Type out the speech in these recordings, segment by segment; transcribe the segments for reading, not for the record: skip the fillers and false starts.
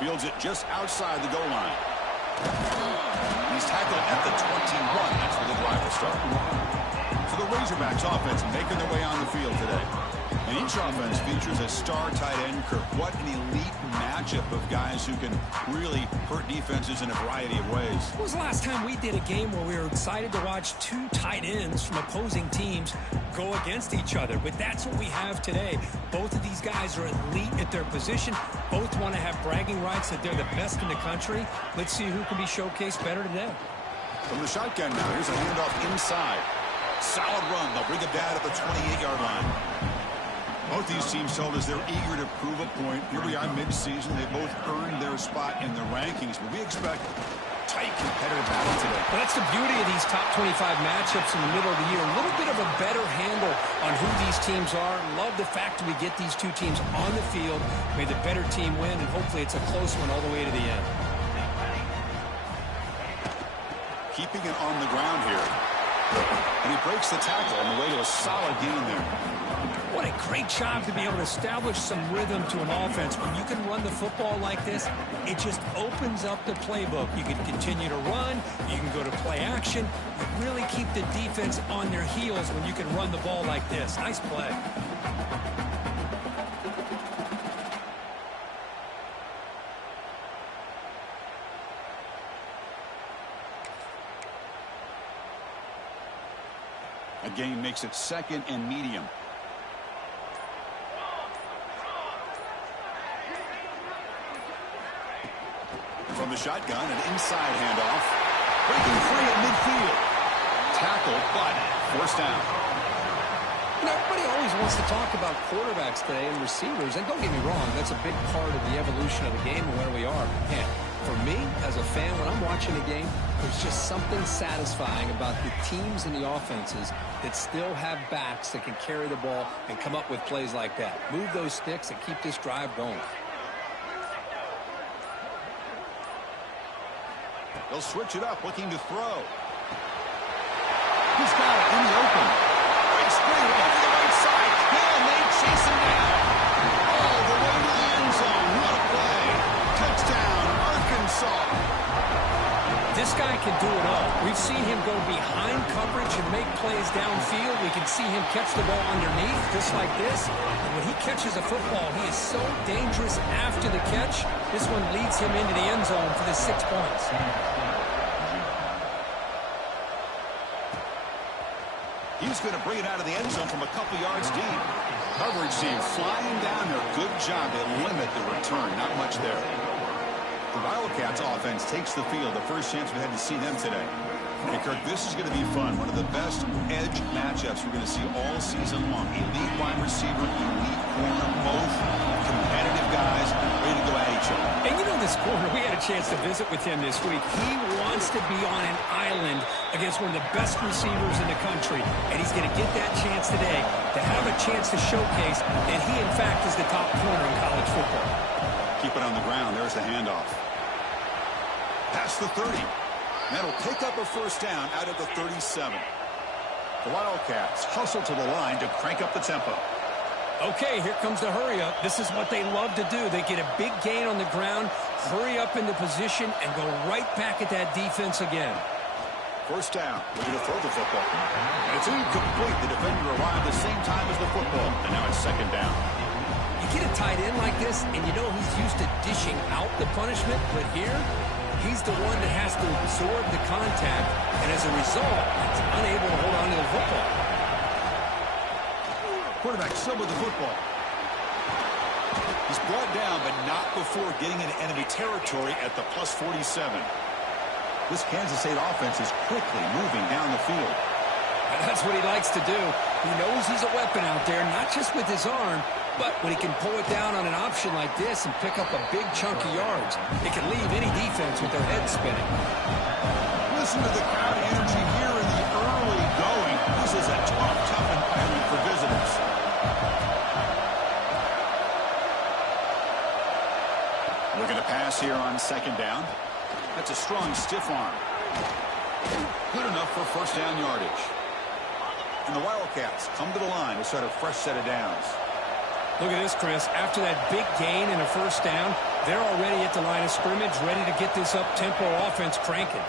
Fields it just outside the goal line. He's tackled at the 21. That's where the drive will start. So the Razorbacks offense making their way on the field today. And each offense features a star tight end, Kirk. What an elite matchup of guys who can really hurt defenses in a variety of ways. When was the last time we did a game where we were excited to watch two tight ends from opposing teams go against each other? But that's what we have today. Both of these guys are elite at their position. Both want to have bragging rights that they're the best in the country. Let's see who can be showcased better today. From the shotgun now, here's a handoff inside. Solid run. They'll bring it down at the 28-yard line. Both these teams told us they're eager to prove a point. Here we are mid-season. They both earned their spot in the rankings, but we expect tight competitive battle today. Well, that's the beauty of these top 25 matchups in the middle of the year. A little bit of a better handle on who these teams are. Love the fact that we get these two teams on the field. May the better team win, and hopefully it's a close one all the way to the end. Keeping it on the ground here. And he breaks the tackle on the way to a solid gain there. What a great job to be able to establish some rhythm to an offense. When you can run the football like this, it just opens up the playbook. You can continue to run. You can go to play action. You really keep the defense on their heels when you can run the ball like this. Nice play. A gain makes it second and medium. From the shotgun, an inside handoff. Breaking free at midfield. Tackled, but first down. You know, everybody always wants to talk about quarterbacks today and receivers, and don't get me wrong, that's a big part of the evolution of the game and where we are. Man, for me, as a fan, when I'm watching a game, there's just something satisfying about the teams and the offenses that still have backs that can carry the ball and come up with plays like that. Move those sticks and keep this drive going. They'll switch it up, looking to throw. He's got it in the open. Great screen over the right side. And they chase him down. All the way to the end zone. What a play. Touchdown, Arkansas. This guy can do it all. We've seen him go behind coverage and make plays downfield. We can see him catch the ball underneath, just like this. And when he catches a football, he is so dangerous after the catch. This one leads him into the end zone for the 6 points. He's going to bring it out of the end zone from a couple yards deep. Coverage team flying down there. Good job. They limit the return. Not much there. The Wildcats offense takes the field. The first chance we had to see them today. Hey, Kirk, this is going to be fun. One of the best edge matchups we're going to see all season long. Elite wide receiver, elite corner, both competitive guys ready to go at each other. And you know this corner, we had a chance to visit with him this week. He wants to be on an island against one of the best receivers in the country. And he's going to get that chance today to have a chance to showcase that he, in fact, is the top corner in college football. Keep it on the ground. There's the handoff. Past the 30. That'll pick up a first down out of the 37. The Wildcats hustle to the line to crank up the tempo. Okay, here comes the hurry up. This is what they love to do. They get a big gain on the ground, hurry up into position, and go right back at that defense again. First down. Looking to throw the football. And it's incomplete. The defender arrived the same time as the football. And now it's second down. You get a tight end like this, and you know he's used to dishing out the punishment, but here, he's the one that has to absorb the contact, and as a result, he's unable to hold on to the football. Quarterback still with the football. He's brought down, but not before getting into enemy territory at the plus 47. This Kansas State offense is quickly moving down the field. That's what he likes to do. He knows he's a weapon out there, not just with his arm, but when he can pull it down on an option like this and pick up a big chunk of yards, it can leave any defense with their head spinning. Listen to the crowd energy here in the early going. This is a tough environment for visitors. Looking to pass here on second down. That's a strong stiff arm. Good enough for first down yardage. And the Wildcats come to the line to start a fresh set of downs. Look at this, Chris. After that big gain and a first down, They're already at the line of scrimmage, ready to get this up-tempo offense cranking.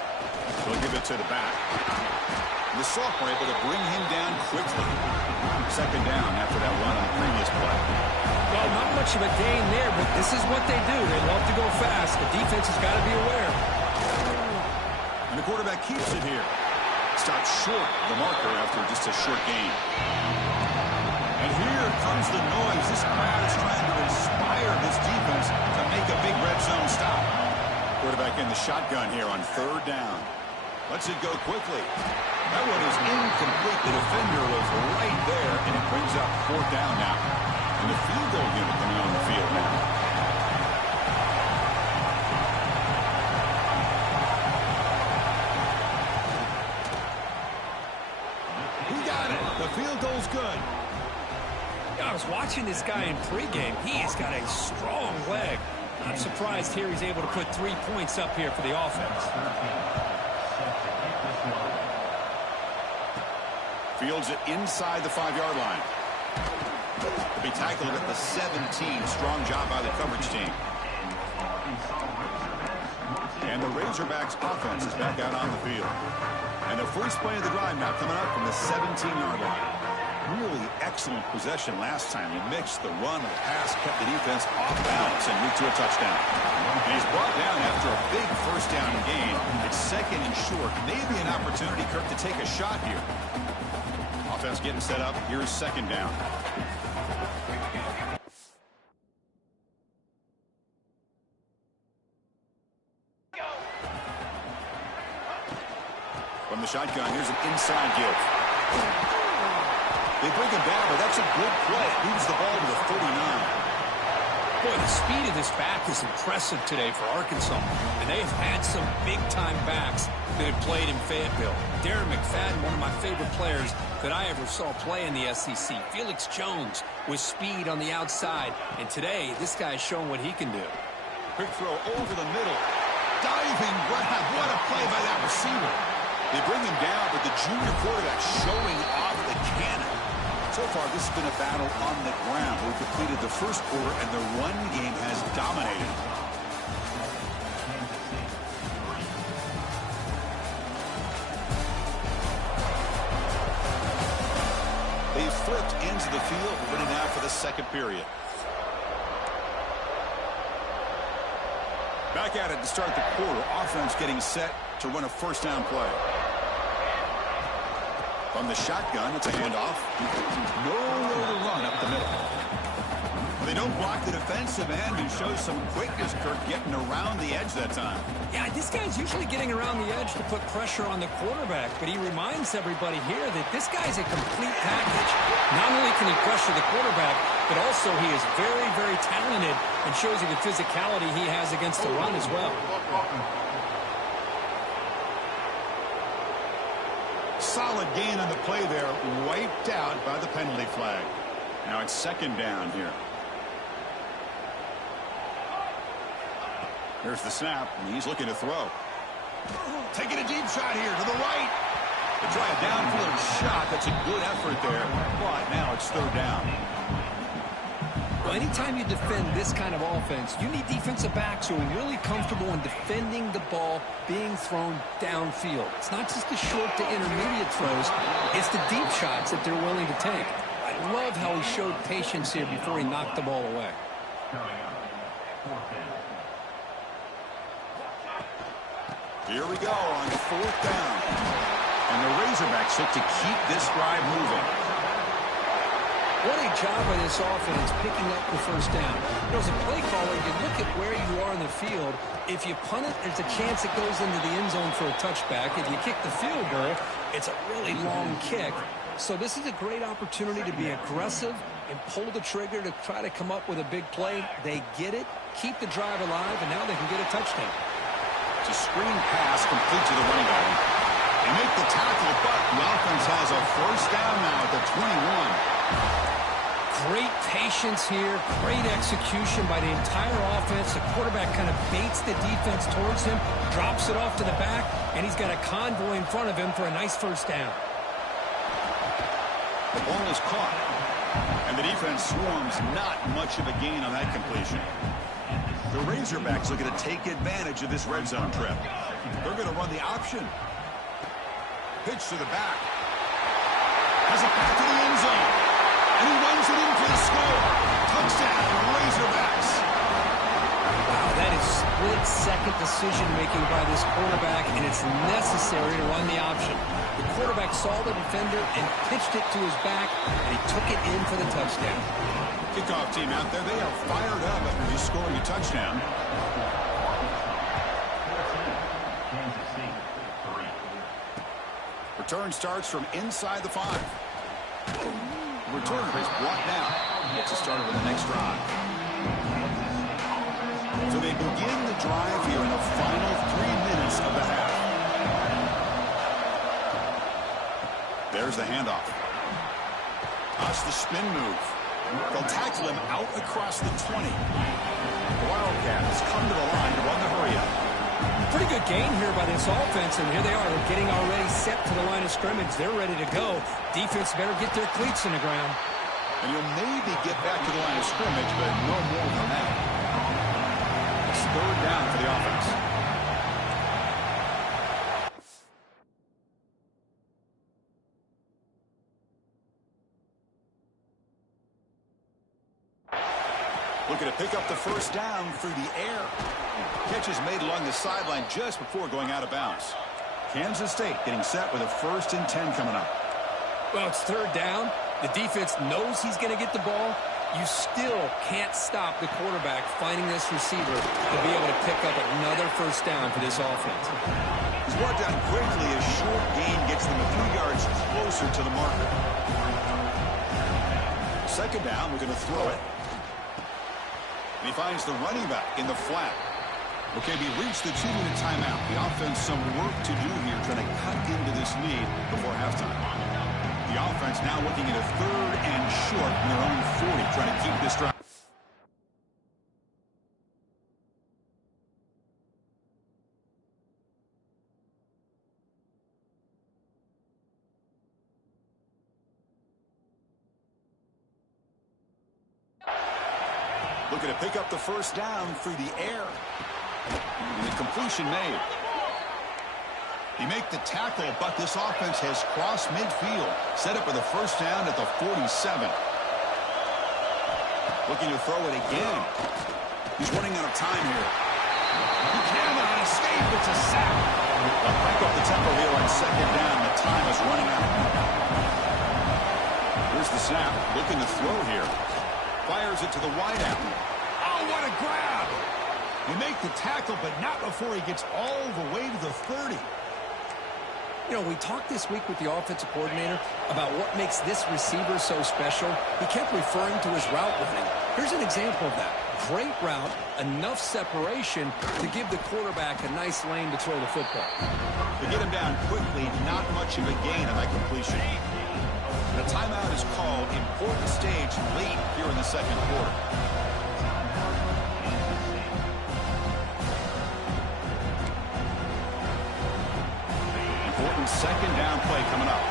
They'll give it to the back. The sophomore able to bring him down quickly. Second down after that run on the previous play. Well, not much of a gain there, but this is what they do. They love to go fast. The defense has got to be aware. And the quarterback keeps it here. Stops short of the marker after just a short gain. And here comes the noise. This crowd is trying to inspire this defense to make a big red zone stop. Quarterback in the shotgun here on third down. Lets it go quickly. That one is incomplete. The defender was right there, and it brings up fourth down now. And the field goal unit coming on the field now. He got it. The field goal's good. I was watching this guy in pregame. He has got a strong leg. I'm surprised here he's able to put 3 points up here for the offense. Fields it inside the 5-yard line. To be tackled at the 17. Strong job by the coverage team. And the Razorbacks offense is back out on the field. And the first play of the drive now coming up from the 17-yard line. Really excellent possession last time. He mixed the run and the pass, kept the defense off balance, and moved to a touchdown. And he's brought down after a big first down gain. It's second and short. Maybe an opportunity, Kirk, to take a shot here. Offense getting set up. Here's second down. From the shotgun, here's an inside give. They bring him down, but that's a good play. Moves the ball to the 39. Boy, the speed of this back is impressive today for Arkansas. And they have had some big-time backs that have played in Fayetteville. Darren McFadden, one of my favorite players that I ever saw play in the SEC. Felix Jones with speed on the outside. And today, this guy is showing what he can do. Quick throw over the middle. Diving grab. What a play by that receiver. They bring him down, but the junior quarterback showing off the cannon. So far, this has been a battle on the ground. We've completed the first quarter, and the run game has dominated. They flipped into the field. We're ready now for the second period. Back at it to start the quarter. Offense getting set to run a first down play. From the shotgun, it's a handoff. Nowhere to run up the middle. They don't block the defensive end, who shows some quickness, Kirk, getting around the edge that time. Yeah, this guy's usually getting around the edge to put pressure on the quarterback, but he reminds everybody here that this guy's a complete package. Not only can he pressure the quarterback, but also he is very, very talented and shows you the physicality he has against the run as well. Solid gain on the play there, wiped out by the penalty flag. Now it's second down here. Here's the snap, and he's looking to throw. Taking a deep shot here to the right. They try a downfield shot. That's a good effort there, but now it's third down. Well, anytime you defend this kind of offense, you need defensive backs who are really comfortable in defending the ball being thrown downfield. It's not just the short to intermediate throws. It's the deep shots that they're willing to take. I love how he showed patience here before he knocked the ball away. Here we go on fourth down. And the Razorbacks look to keep this drive moving. What a job by this offense picking up the first down. As a play caller, you look at where you are in the field. If you punt it, there's a chance it goes into the end zone for a touchback. If you kick the field goal, it's a really long kick. So this is a great opportunity to be aggressive and pull the trigger to try to come up with a big play. They get it, keep the drive alive, and now they can get a touchdown. It's a screen pass complete to the running back. They make the tackle, but the offense has a first down now at the 21. Great patience here, great execution by the entire offense. The quarterback kind of baits the defense towards him, drops it off to the back, and he's got a convoy in front of him for a nice first down. The ball is caught, and the defense swarms. Not much of a gain on that completion. The Razorbacks looking to take advantage of this red zone trip. They're going to run the option. Pitch to the back. Has it back to the end zone. And he runs it in for the score. Touchdown, Razorbacks. Wow, that is split-second decision-making by this quarterback, and it's necessary to run the option. The quarterback saw the defender and pitched it to his back, and he took it in for the touchdown. Kickoff team out there, they are fired up after just scoring a touchdown. Return starts from inside the 5. The return is brought down. Gets us started with the next drive. So they begin the drive here in the final 3 minutes of the half. There's the handoff. That's the spin move. They'll tackle him out across the 20. The Wildcats come to the line to run the hurry-up. Pretty good gain here by this offense, and here they are. They're getting already set to the line of scrimmage. They're ready to go. Defense better get their cleats in the ground. And you'll maybe get back to the line of scrimmage, but no more than that. It's third down for the offense. Looking to pick up the first down through the air. Catch is made along the sideline just before going out of bounds. Kansas State getting set with a 1st and 10 coming up. Well, it's third down. The defense knows he's going to get the ball. You still can't stop the quarterback finding this receiver to be able to pick up another first down for this offense. He's brought down quickly. A short gain gets them a few yards closer to the marker. Second down, we're going to throw it. And he finds the running back in the flat. Okay, we reached the 2-minute timeout. The offense some work to do here, trying to cut into this lead before halftime. The offense now looking at a 3rd and short in their own 40, trying to keep this drive. Looking to pick up the first down through the air. And the completion made. He make the tackle, but this offense has crossed midfield. Set up for the first down at the 47. Looking to throw it again. He's running out of time here. He cannot escape. It's a sack. They'll crank up the tempo here on second down. The time is running out. Here's the snap. Looking to throw here. Fires it to the wideout. Oh, what a grab! They make the tackle, but not before he gets all the way to the 30. You know, we talked this week with the offensive coordinator about what makes this receiver so special. He kept referring to his route running. Here's an example of that. Great route, enough separation to give the quarterback a nice lane to throw the football. To get him down quickly, not much of a gain on that completion. The timeout is called. Important stage late here in the second quarter. Important second down play coming up.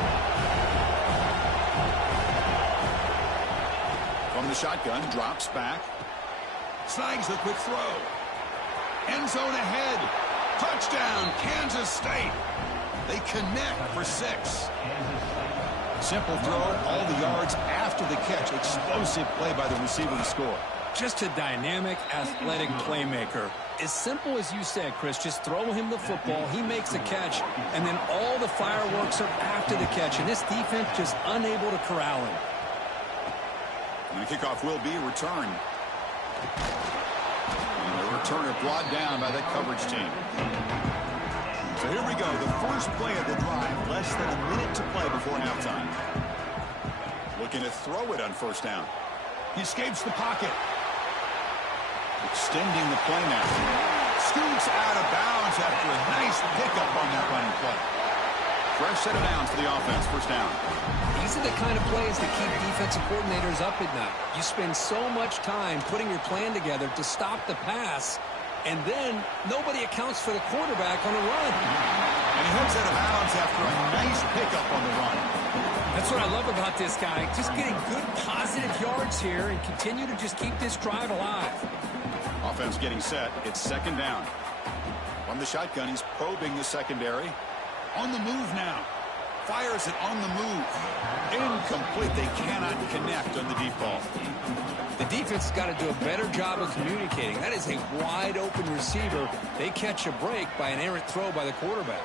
From the shotgun, drops back. Snags the quick throw. End zone ahead. Touchdown, Kansas State. They connect for 6. Simple throw, all the yards after the catch. Explosive play by the receiver to score. Just a dynamic, athletic playmaker. As simple as you said, Chris, just throw him the football, he makes the catch, and then all the fireworks are after the catch, and this defense just unable to corral him. And the kickoff will be returned. And the returner brought down by that coverage team. So here we go, the first play of the drive, less than a minute to play before halftime. Looking to throw it on first down. He escapes the pocket. Extending the play now. Scoots out of bounds after a nice pickup on that running play. Fresh set of downs for the offense, first down. These are the kind of plays that keep defensive coordinators up at night. You spend so much time putting your plan together to stop the pass, and then nobody accounts for the quarterback on a run. And he heads out of bounds after a nice pickup on the run. That's what I love about this guy. Just getting good positive yards here and continue to just keep this drive alive. Offense getting set. It's second down. From the shotgun, he's probing the secondary. On the move now. Fires it on the move. Incomplete. They cannot connect on the deep ball. The defense has got to do a better job of communicating. That is a wide open receiver. They catch a break by an errant throw by the quarterback.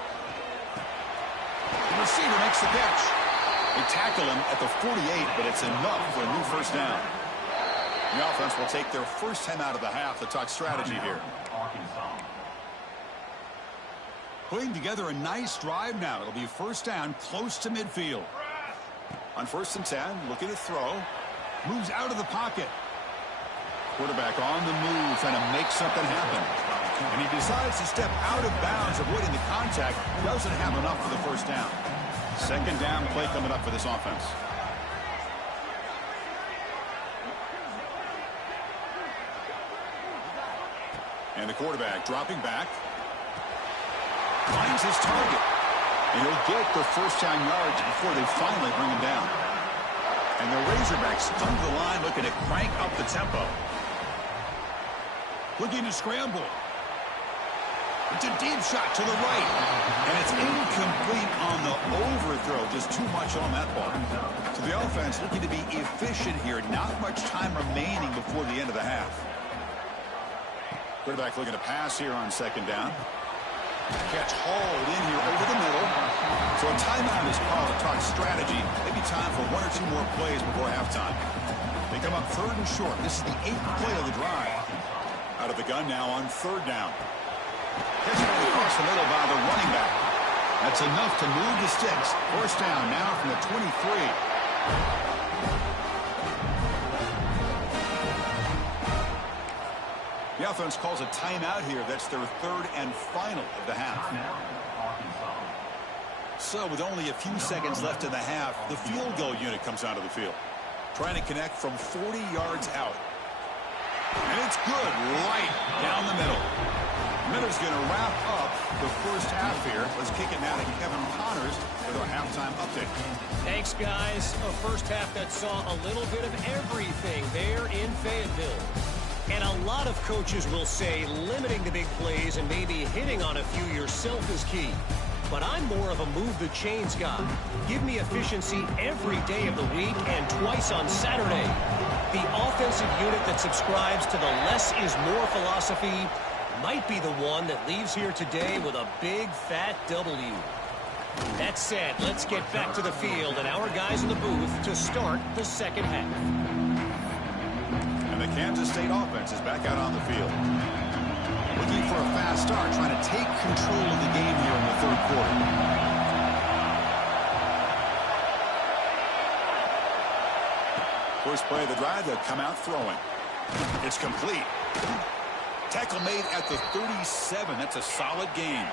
The receiver makes the catch. They tackle him at the 48, but it's enough for a new first down. The offense will take their first time out of the half to talk strategy here. Putting together a nice drive now. It'll be first down close to midfield. On 1st and 10, looking to throw. Moves out of the pocket. Quarterback on the move, trying to make something happen. And he decides to step out of bounds, avoiding the contact. Doesn't have enough for the first down. Second down play coming up for this offense. And the quarterback dropping back. Finds his target. And he'll get the first down yards before they finally bring him down. And the Razorbacks come to the line looking to crank up the tempo. Looking to scramble. It's a deep shot to the right. And it's incomplete on the overthrow. Just too much on that ball. So the offense looking to be efficient here. Not much time remaining before the end of the half. Quarterback looking to pass here on second down. Catch hauled in here over the middle. So a timeout is called to talk strategy. Maybe time for 1 or 2 more plays before halftime. They come up 3rd and short. This is the 8th play of the drive. Out of the gun now on 3rd down. Catch across the middle by the running back. That's enough to move the sticks. First down now from the 23. The offense calls a timeout here. That's their 3rd and final of the half. So with only a few seconds left in the half, the field goal unit comes out of the field. Trying to connect from 40 yards out. And it's good right down the middle. Miller's going to wrap up the first half here. Let's kick it now to Kevin Connors with our halftime update. Thanks, guys. A first half that saw a little bit of everything there in Fayetteville. And a lot of coaches will say limiting the big plays and maybe hitting on a few yourself is key. But I'm more of a move the chains guy. Give me efficiency every day of the week and twice on Saturday. The offensive unit that subscribes to the less is more philosophy might be the one that leaves here today with a big fat W. That said, let's get back to the field and our guys in the booth to start the second half. And the Kansas State offense is back out on the field. Looking for a fast start, trying to take control of the game here in the 3rd quarter. First play of the drive, they'll come out throwing. It's complete. Tackle made at the 37. That's a solid gain.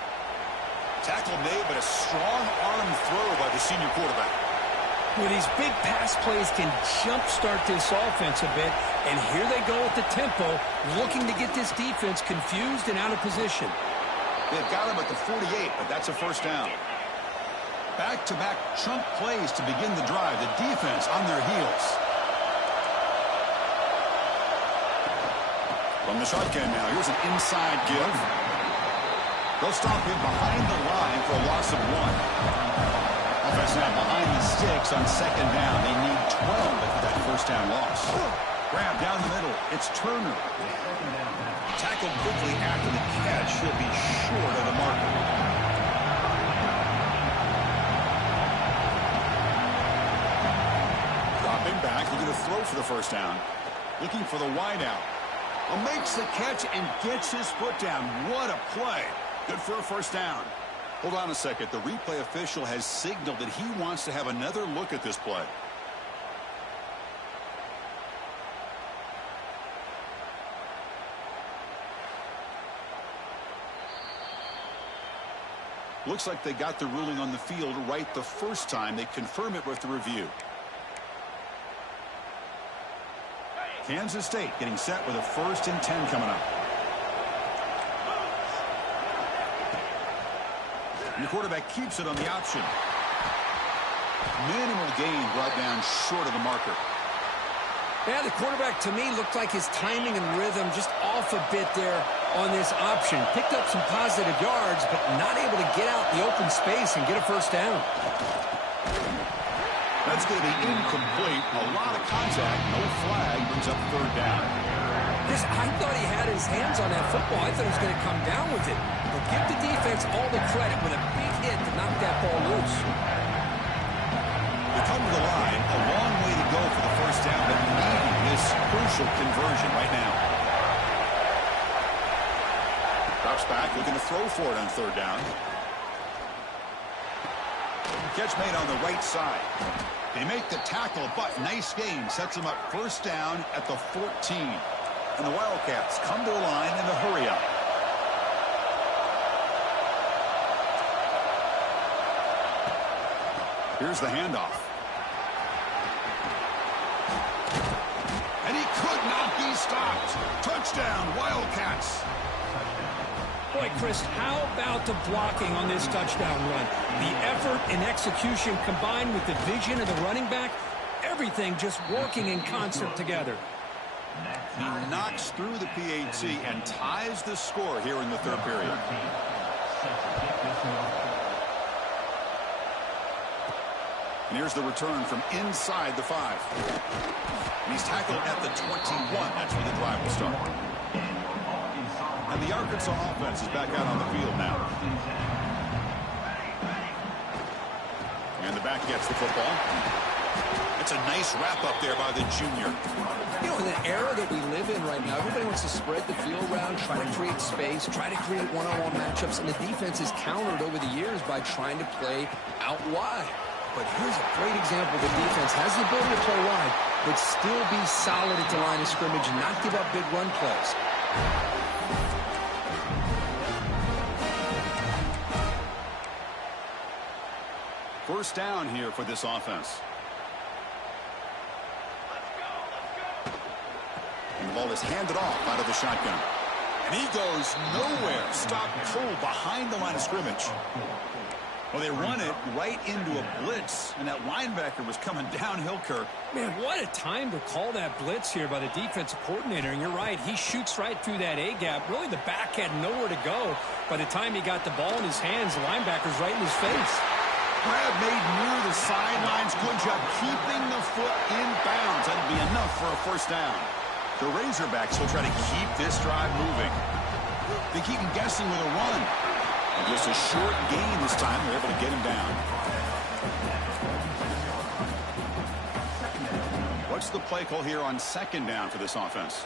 Tackle made, but a strong arm throw by the senior quarterback. Well, these big pass plays can jumpstart this offense a bit, and here they go at the tempo, looking to get this defense confused and out of position. They've got him at the 48, but that's a first down. Back-to-back chunk plays to begin the drive. The defense on their heels. From the shotgun now, here's an inside give. They'll stop him behind the line for a loss of 1. Offense now behind the sticks on second down. They need 12 after that first down loss. Grab down the middle. It's Turner. Tackled quickly after the catch. He'll be short of the marker. Dropping back. Looking to throw for the first down. Looking for the wideout. Makes the catch and gets his foot down. What a play. Good for a first down. Hold on a second. The replay official has signaled that he wants to have another look at this play. Looks like they got the ruling on the field right the first time. They confirm it with the review. Kansas State getting set with a 1st and 10 coming up. And the quarterback keeps it on the option. Minimal gain brought down short of the marker. Yeah, the quarterback, to me, looked like his timing and rhythm just off a bit there on this option. Picked up some positive yards, but not able to get out in the open space and get a first down. That's going to be incomplete. A lot of contact. No flag. Brings up third down. Chris, I thought he had his hands on that football. I thought he was going to come down with it. But give the defense all the credit with a big hit to knock that ball loose. They come to the line. A long way to go for the first down, but needing this crucial conversion right now. Drops back, looking to throw for it on third down. Catch made on the right side. They make the tackle, but nice game. Sets them up first down at the 14. And the Wildcats come to the line in a hurry up. Here's the handoff. And he could not be stopped. Touchdown, Wildcats. Boy, Chris, how about the blocking on this touchdown run? The effort and execution combined with the vision of the running back, everything just working in concert together. He knocks through the PAT and ties the score here in the third period. And here's the return from inside the 5. And he's tackled at the 21. That's where the drive will start. And the Arkansas offense is back out on the field now. And the back gets the football. It's a nice wrap-up there by the junior. You know, in the era that we live in right now, everybody wants to spread the field around, try to create space, try to create one-on-one matchups, and the defense is countered over the years by trying to play out wide. But here's a great example. The defense has the ability to play wide, but still be solid at the line of scrimmage and not give up big run plays. First down here for this offense. And the ball is handed off out of the shotgun. And he goes nowhere. Stop cold behind the line of scrimmage. Well, they run it right into a blitz, and that linebacker was coming downhill, Kirk. Man, what a time to call that blitz here by the defensive coordinator. And you're right, he shoots right through that A-gap. Really, the back had nowhere to go. By the time he got the ball in his hands, the linebacker's right in his face. Grab made near the sidelines. Good job keeping the foot in bounds. That'll be enough for a first down. The Razorbacks will try to keep this drive moving. They keep him guessing with a run. And just a short gain this time. They're able to get him down. What's the play call here on second down for this offense?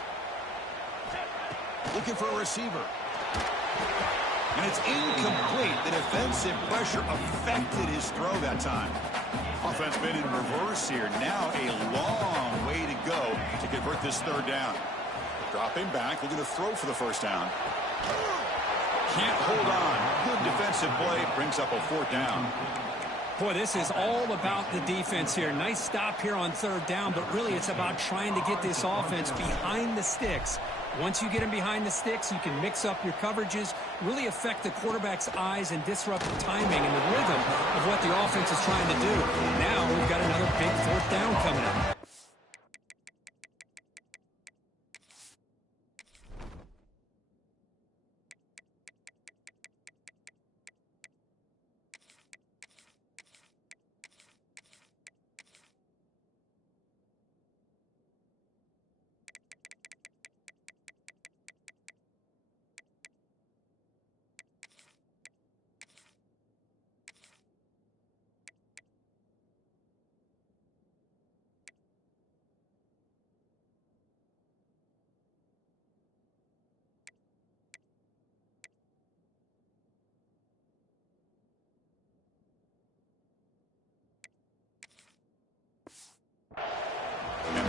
Looking for a receiver. And it's incomplete. The defensive pressure affected his throw that time. Offense been in reverse here. Now a long way to go to convert this third down. Dropping back, looking to throw for the first down. Can't hold on. Good defensive play. Brings up a fourth down. Boy, this is all about the defense here. Nice stop here on third down, but really it's about trying to get this offense behind the sticks. Once you get him behind the sticks, you can mix up your coverages, really affect the quarterback's eyes and disrupt the timing and the rhythm of what the offense is trying to do. Now we've got another big fourth down coming up.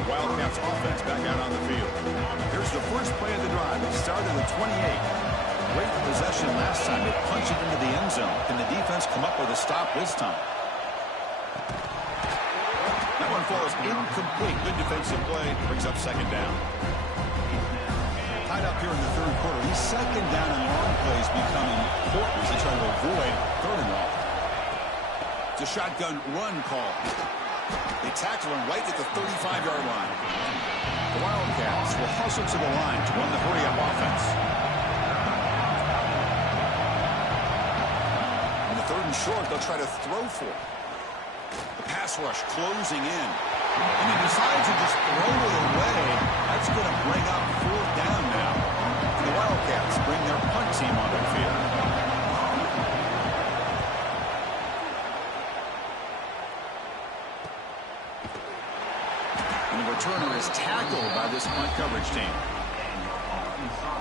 Wildcats offense back out on the field. Here's the first play of the drive. It started at 28. Great possession last time. They punch it into the end zone. Can the defense come up with a stop this time? That one falls incomplete. Good defensive play. Brings up second down. Tied up here in the third quarter. These second down and long plays become important as they try to avoid third and long. It's a shotgun run call. They tackle him right at the 35-yard line. will hustle to the line to run the hurry-up offense. On the 3rd and short, they'll try to throw for it. The pass rush closing in. And he decides to just throw it away. That's going to bring up 4th down now. The Wildcats bring their punt team on the field. And the returner is tackled by this punt coverage team.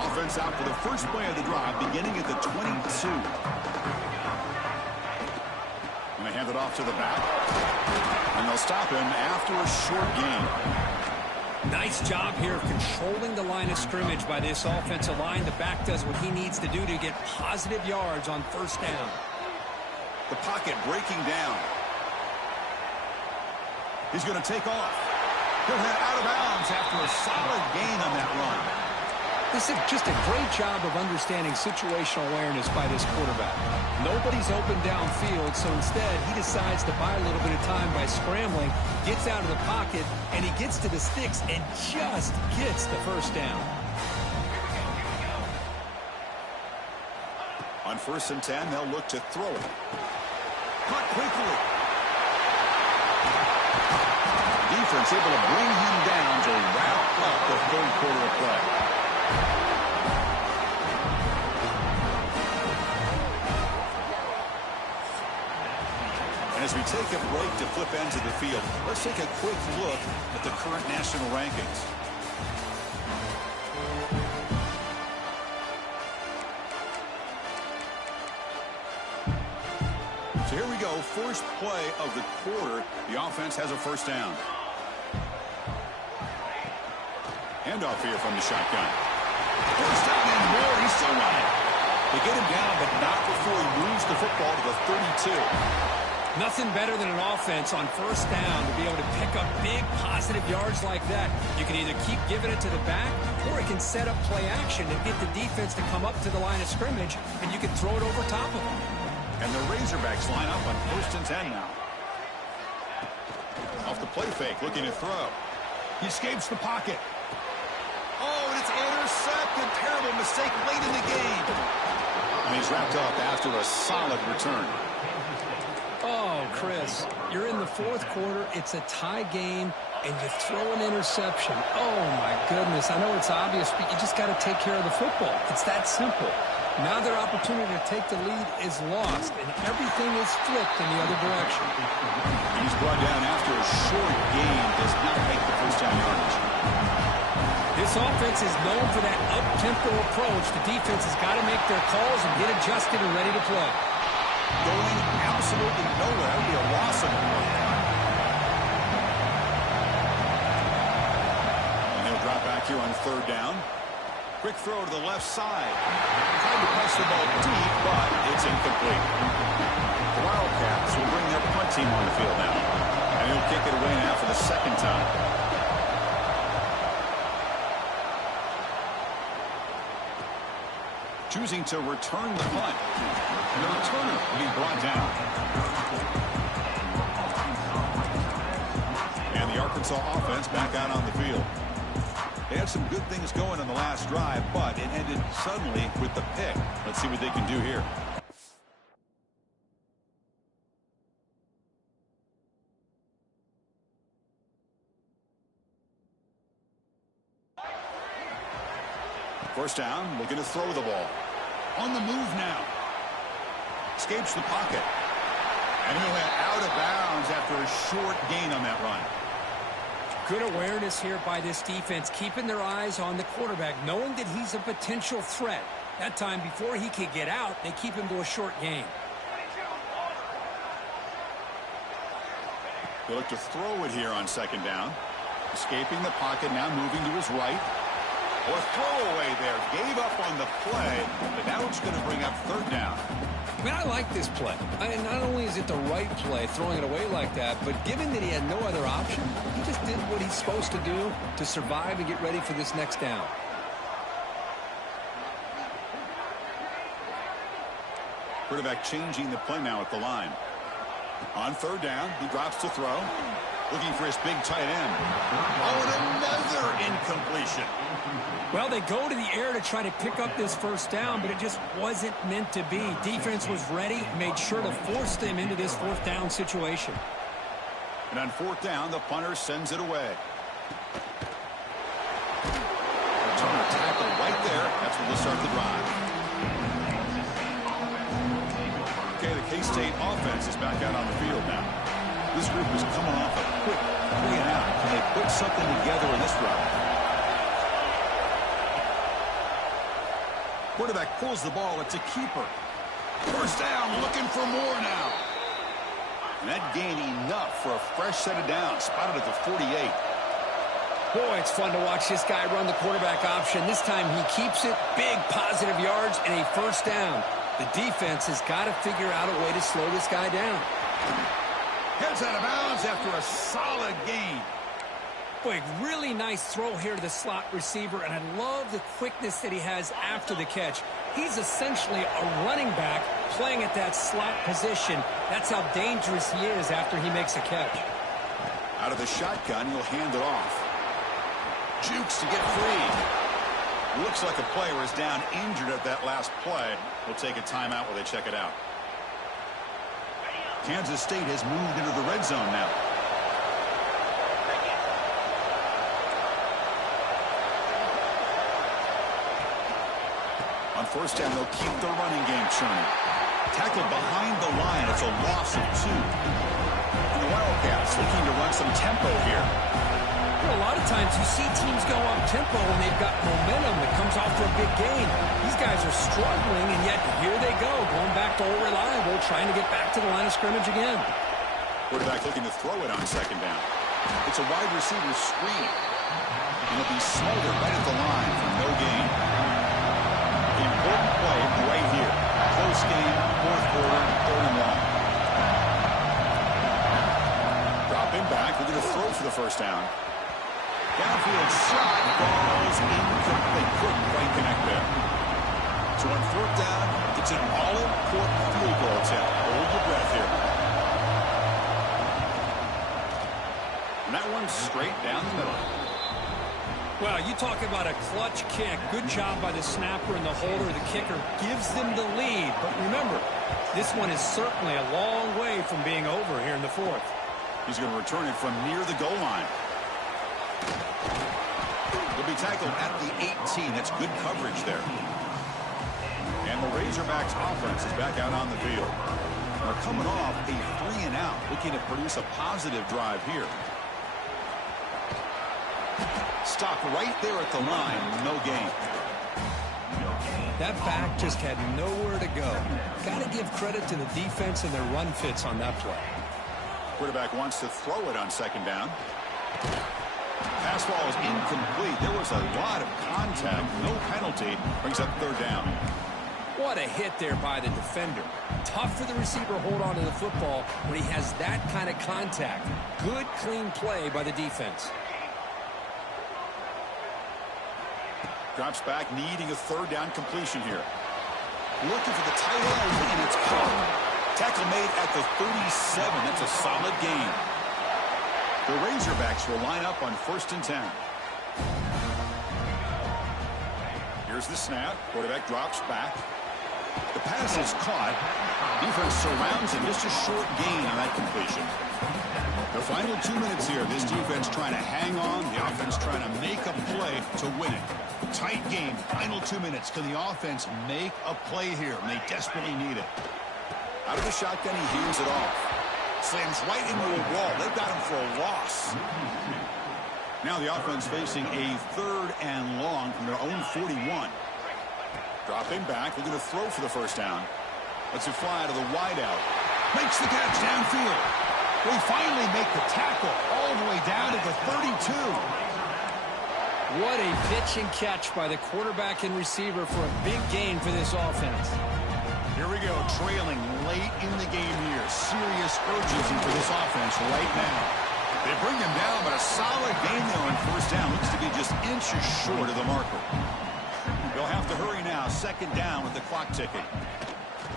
Offense out for the first play of the drive, beginning at the 22. And they hand it off to the back. And they'll stop him after a short gain. Nice job here of controlling the line of scrimmage by this offensive line. The back does what he needs to do to get positive yards on 1st down. The pocket breaking down. He's going to take off. He'll head out of bounds after a solid gain on that run. This is just a great job of understanding situational awareness by this quarterback. Nobody's open downfield, so instead he decides to buy a little bit of time by scrambling, gets out of the pocket, and he gets to the sticks and just gets the 1st down. On 1st and 10, they'll look to throw it. Caught quickly. Defense able to bring him down to wrap up the 3rd quarter of play. As we take a break to flip ends of the field, let's take a quick look at the current national rankings. So here we go, first play of the quarter. The offense has a 1st down. Handoff here from the shotgun. 1st down and more, he's still running. They get him down, but not before he moves the football to the 32. Nothing better than an offense on 1st down to be able to pick up big positive yards like that. You can either keep giving it to the back, or it can set up play action and get the defense to come up to the line of scrimmage, and you can throw it over top of them. And the Razorbacks line up on 1st and 10 now. Off the play fake, looking to throw. He escapes the pocket. Oh, and it's intercepted. Terrible mistake late in the game. And he's wrapped up after a solid return. Oh, Chris, you're in the 4th quarter. It's a tie game, and you throw an interception. Oh, my goodness. I know it's obvious, but you just got to take care of the football. It's that simple. Now their opportunity to take the lead is lost, and everything is flipped in the other direction. And he's brought down after a short gain. Does not make the 1st down yardage. This offense is known for that up-tempo approach. The defense has got to make their calls and get adjusted and ready to play. Going absolutely nowhere. That would be a loss of the play. And he'll drop back here on 3rd down. Quick throw to the left side. Tried to press the ball deep, but it's incomplete. The Wildcats will bring their punt team on the field now. And he'll kick it away now for the 2nd time. Choosing to return the punt. And the returner will be brought down. And the Arkansas offense back out on the field. They had some good things going on the last drive, but it ended suddenly with the pick. Let's see what they can do here. First down, looking to throw the ball. On the move now. Escapes the pocket. And he'll head out of bounds after a short gain on that run. Good awareness here by this defense, keeping their eyes on the quarterback, knowing that he's a potential threat. That time, before he could get out, they keep him to a short gain. They look to throw it here on 2nd down. Escaping the pocket, now moving to his right. Or throwaway there. Gave up on the play, but now it's going to bring up 3rd down. I mean, I like this play. Not only is it the right play, throwing it away like that, but given that he had no other option, he just did what he's supposed to do to survive and get ready for this next down. Quarterback changing the play now at the line. On 3rd down, he drops to throw. Looking for his big tight end. Oh, and another incompletion. Well, they go to the air to try to pick up this first down, but it just wasn't meant to be. Defense was ready, made sure to force them into this fourth down situation. And on fourth down, the punter sends it away. Returner tackle right there. That's when they'll start the drive. Okay, the K-State offense is back out on the field now. This group is coming off a quick 3-and-out. Can they put something together in this round? Quarterback pulls the ball. It's a keeper. First down, looking for more now. And that gained enough for a fresh set of downs. Spotted at the 48. Boy, it's fun to watch this guy run the quarterback option. This time he keeps it. Big positive yards and a first down. The defense has got to figure out a way to slow this guy down. Heads out of bounds after a solid gain. Boy, really nice throw here to the slot receiver, and I love the quickness that he has after the catch. He's essentially a running back playing at that slot position. That's how dangerous he is after he makes a catch. Out of the shotgun, he'll hand it off. Jukes to get free. Looks like a player is down injured at that last play. We'll take a timeout while they check it out. Kansas State has moved into the red zone now. On first down, they'll keep the running game churning. Tackled behind the line. It's a loss of 2. And the Wildcats looking to run some tempo here. Well, a lot of times you see teams go up tempo when they've got momentum that comes after a big gain. These guys are struggling, and yet here they go, going back to old reliable, trying to get back to the line of scrimmage again. Quarterback looking to throw it on second down. It's a wide receiver screen. And it'll be smothered right at the line for no gain. Important play right here. Close game, fourth quarter, 3rd and long. Drop him back. We're going to throw for the first down. Downfield shot. Ball's incomplete. Couldn't quite connect there. So on 4th down, it's an all-important field goal attempt. Hold your breath here. And that one's straight down the middle. Well, you talk about a clutch kick. Good job by the snapper and the holder. The kicker gives them the lead. But remember, this one is certainly a long way from being over here in the 4th. He's going to return it from near the goal line. He'll be tackled at the 18. That's good coverage there. And the Razorbacks offense is back out on the field. They're coming off a 3-and-out, looking to produce a positive drive here. Stop right there at the line. No gain. That back just had nowhere to go. Got to give credit to the defense and their run fits on that play. Quarterback wants to throw it on second down. Pass ball is incomplete. There was a lot of contact. No penalty. Brings up 3rd down. What a hit there by the defender. Tough for the receiver to hold on to the football when he has that kind of contact. Good, clean play by the defense. Drops back, needing a 3rd down completion here. Looking for the tight end, and it's caught. Tackle made at the 37. That's a solid gain. The Razorbacks will line up on 1st and 10. Here's the snap. Quarterback drops back. The pass is caught. Defense surrounds him. Just a short gain on that completion. The final 2 minutes here. This defense trying to hang on. The offense trying to make a play to win it. Tight game. Final 2 minutes. Can the offense make a play here? And they desperately need it. Out of the shotgun, he hands it off. Slams right into a wall. They've got him for a loss. Now the offense facing a 3rd and long from their own 41. Drop him back. We're going to throw for the first down. Lets it fly to the wideout. Makes the catch downfield. They finally make the tackle all the way down to the 32. What a pitch and catch by the quarterback and receiver for a big gain for this offense. Here we go, trailing late in the game here. Serious urgency for this offense right now. They bring him down, but a solid gain there on first down. Looks to be just inches short of the marker. They'll have to hurry now. 2nd down with the clock ticking.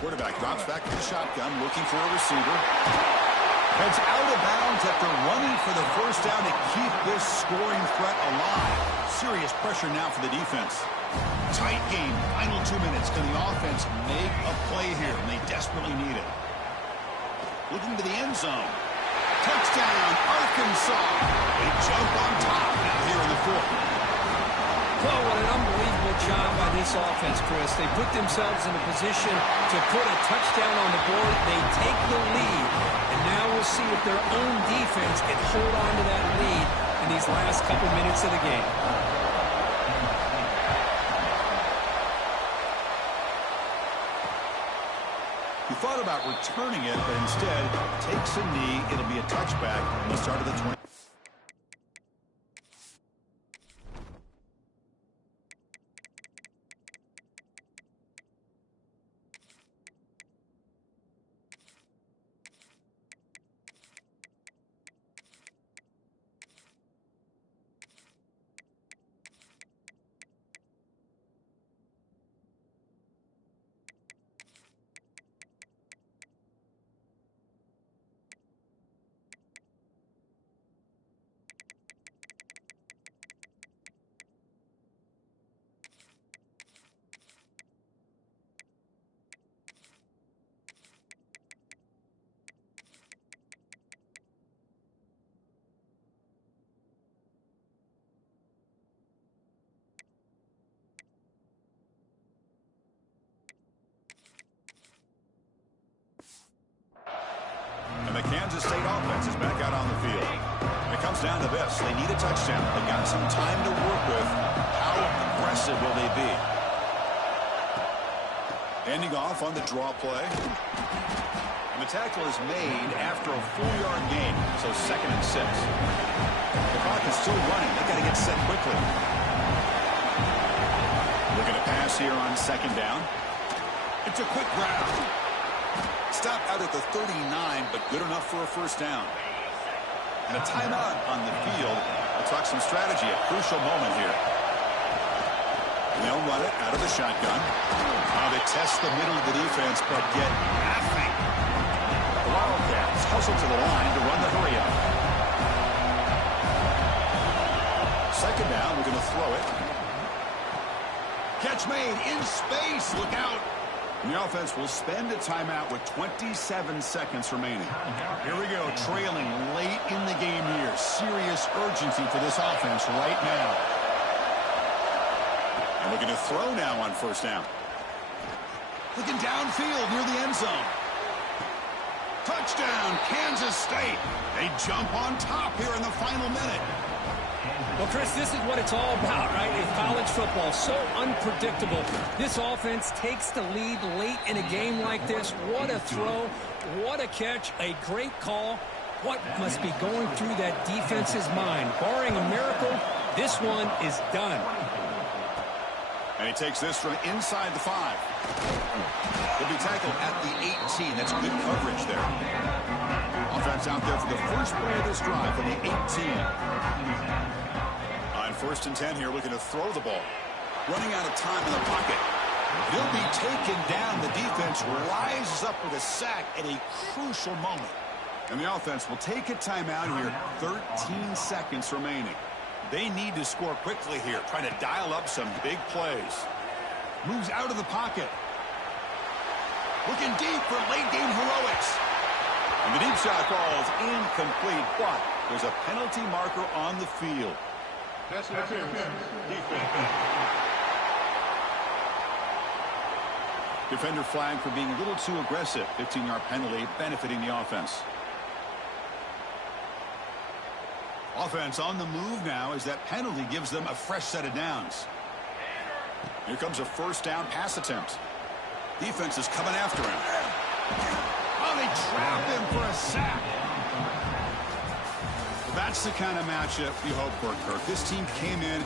Quarterback drops back to the shotgun, looking for a receiver. Heads out of bounds after running for the first down to keep this scoring threat alive. Serious pressure now for the defense. Tight game. Final 2 minutes. Can the offense make a play here? And they desperately need it. Looking to the end zone. Touchdown, Arkansas. They jump on top now here in the fourth. Well, what an unbelievable job by this offense, Chris. They put themselves in a position to put a touchdown on the board. They take the lead. And now we'll see if their own defense can hold on to that lead in these last couple minutes of the game. He thought about returning it, but instead takes a knee. It'll be a touchback on the start of the 20. And the Kansas State offense is back out on the field. And it comes down to this. They need a touchdown. They got some time to work with. How aggressive will they be? Ending off on the draw play. And the tackle is made after a 4-yard gain. So 2nd and 6. The clock is still running. They've got to get set quickly. Looking to pass here on 2nd down. It's a quick grab. Stop out at the 39, but good enough for a 1st down. And a timeout on the field. We'll talk some strategy, a crucial moment here. They'll run it out of the shotgun. They test the middle of the defense, but get nothing. The Wildcats hustle to the line to run the hurry-up. 2nd down, we're going to throw it. Catch made in space. Look out. And the offense will spend a timeout with 27 seconds remaining. Here we go, trailing late in the game here. Serious urgency for this offense right now. And looking to throw now on 1st down. Looking downfield near the end zone. Touchdown, Kansas State. They jump on top here in the final minute. Well, Chris, this is what it's all about, right? In college football, so unpredictable. This offense takes the lead late in a game like this. What a throw. What a catch. A great call. What must be going through that defense's mind? Barring a miracle, this one is done. And he takes this from inside the 5. He'll be tackled at the 18. That's good coverage there. Offense out there for the first play of this drive from the 18. On 1st and 10 here, looking to throw the ball. Running out of time in the pocket. He'll be taken down. The defense rises up with a sack at a crucial moment. And the offense will take a timeout here. 13 seconds remaining. They need to score quickly here, trying to dial up some big plays. Moves out of the pocket. Looking deep for late-game heroics. And the deep shot falls incomplete, but there's a penalty marker on the field. Pass interference. Defense. Defender flag for being a little too aggressive. 15-yard penalty benefiting the offense. Offense on the move now as that penalty gives them a fresh set of downs. Here comes a 1st down pass attempt. Defense is coming after him. Oh, they trap him for a sack. That's the kind of matchup you hope for, Kirk. This team came in.